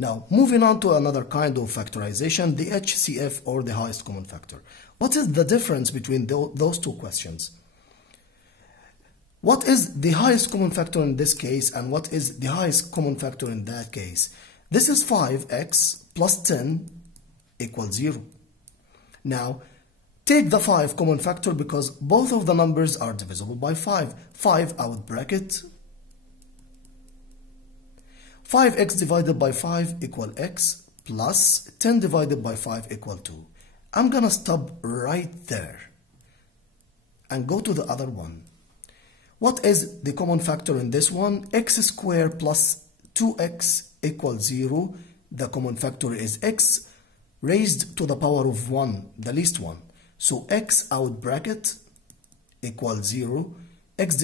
Now, moving on to another kind of factorization, the HCF, or the highest common factor. What is the difference between those two questions? What is the highest common factor in this case, and what is the highest common factor in that case? This is 5x plus 10 equals 0. Now, take the 5 common factor because both of the numbers are divisible by 5. 5 out bracket. 5x divided by 5 equal x plus 10 divided by 5 equal 2. I'm gonna stop right there and go to the other one. What is the common factor in this one? X squared plus 2x equals 0. The common factor is x raised to the power of 1, the least one. So x out bracket equals 0. X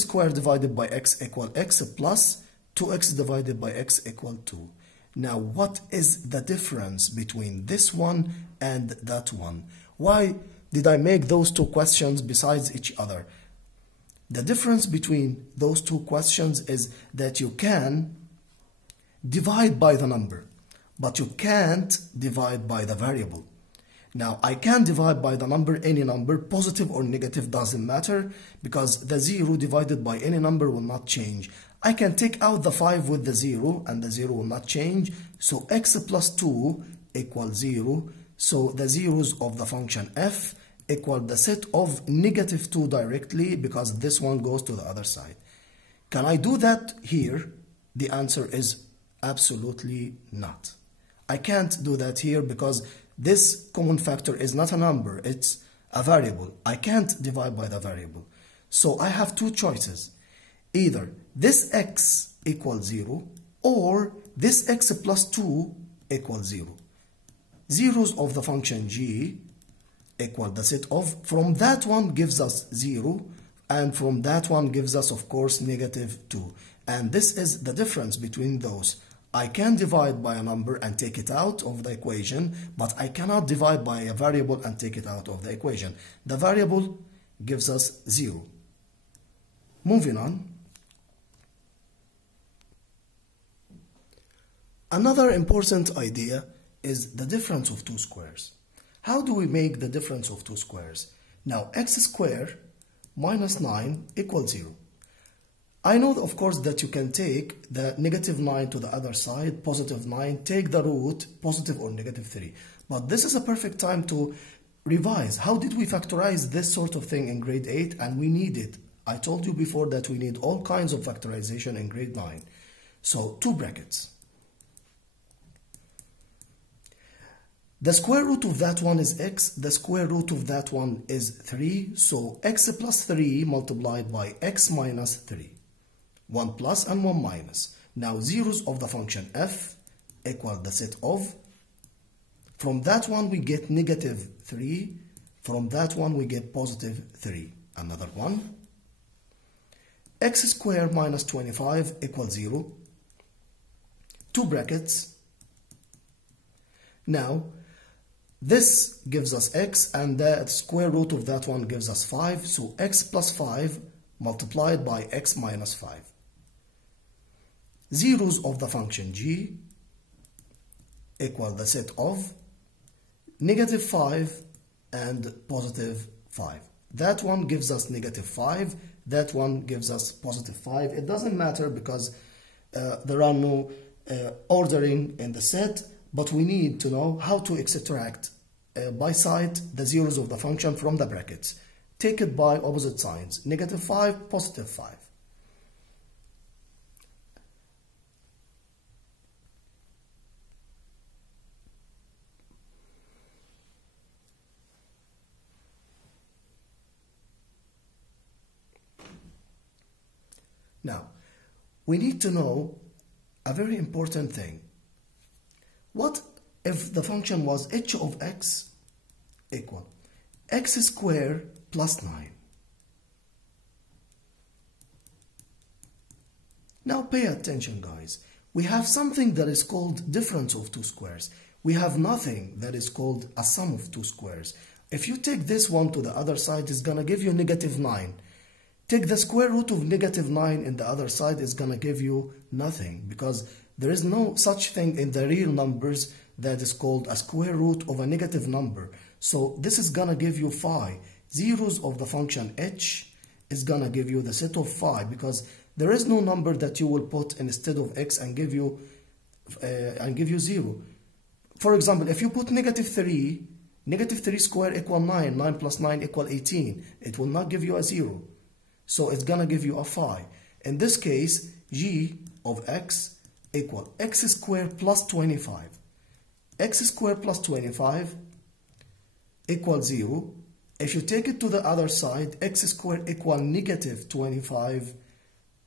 squared divided by x equal x plus 2x divided by x equal 2. Now, what is the difference between this one and that one? Why did I make those two questions besides each other? The difference between those two questions is that you can divide by the number, but you can't divide by the variable. Now, I can divide by the number, any number, positive or negative, doesn't matter, because the 0 divided by any number will not change. I can take out the 5 with the 0, and the 0 will not change. So x plus 2 equals 0. So the zeros of the function f equal the set of negative 2 directly, because this one goes to the other side. Can I do that here? The answer is absolutely not. I can't do that here because this common factor is not a number, it's a variable. I can't divide by the variable. So I have two choices. Either this x equals 0 or this x plus 2 equals 0. Zeros of the function g equal the set of, from that one gives us 0, and from that one gives us, of course, negative 2. And this is the difference between those. I can divide by a number and take it out of the equation, but I cannot divide by a variable and take it out of the equation. The variable gives us 0. Moving on. Another important idea is the difference of two squares. How do we make the difference of two squares? Now, x squared minus 9 equals 0. I know, of course, that you can take the negative 9 to the other side, positive 9, take the root, positive or negative 3. But this is a perfect time to revise. How did we factorize this sort of thing in grade 8? And we need it. I told you before that we need all kinds of factorization in grade 9. So, two brackets. The square root of that one is x, the square root of that one is 3, so x plus 3 multiplied by x minus 3. 1 plus and 1 minus. Now zeros of the function f equal the set of, from that one we get negative 3, from that one we get positive 3. Another one. X squared minus 25 equals 0. Two brackets. Now, this gives us x, and the square root of that one gives us 5. So x plus 5 multiplied by x minus 5. Zeros of the function g equal the set of negative 5 and positive 5. That one gives us negative 5. That one gives us positive 5. It doesn't matter because there are no ordering in the set. But we need to know how to extract by sight the zeros of the function from the brackets. Take it by opposite signs. Negative 5, positive 5. Now, we need to know a very important thing. What if the function was h of x equal x squared plus 9? Now pay attention, guys. We have something that is called difference of two squares. We have nothing that is called a sum of two squares. If you take this one to the other side, it's going to give you negative 9. Take the square root of negative 9 in the other side, is going to give you nothing, because there is no such thing in the real numbers that is called a square root of a negative number. So this is gonna give you phi. Zeros of the function h is gonna give you the set of phi, because there is no number that you will put instead of x and give you 0. For example, if you put negative 3 squared equal 9, 9 plus 9 equal 18, it will not give you a 0. So it's gonna give you a phi. In this case, g of x equal x squared plus 25. X squared plus 25 equals 0. If you take it to the other side, x squared equal negative 25,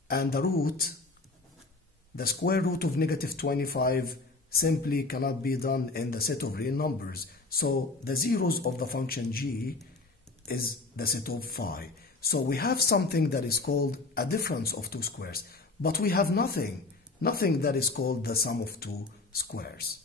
and the square root of negative 25 simply cannot be done in the set of real numbers. So the zeros of the function g is the set of phi. So we have something that is called a difference of two squares, but we have nothing that is called the sum of two squares.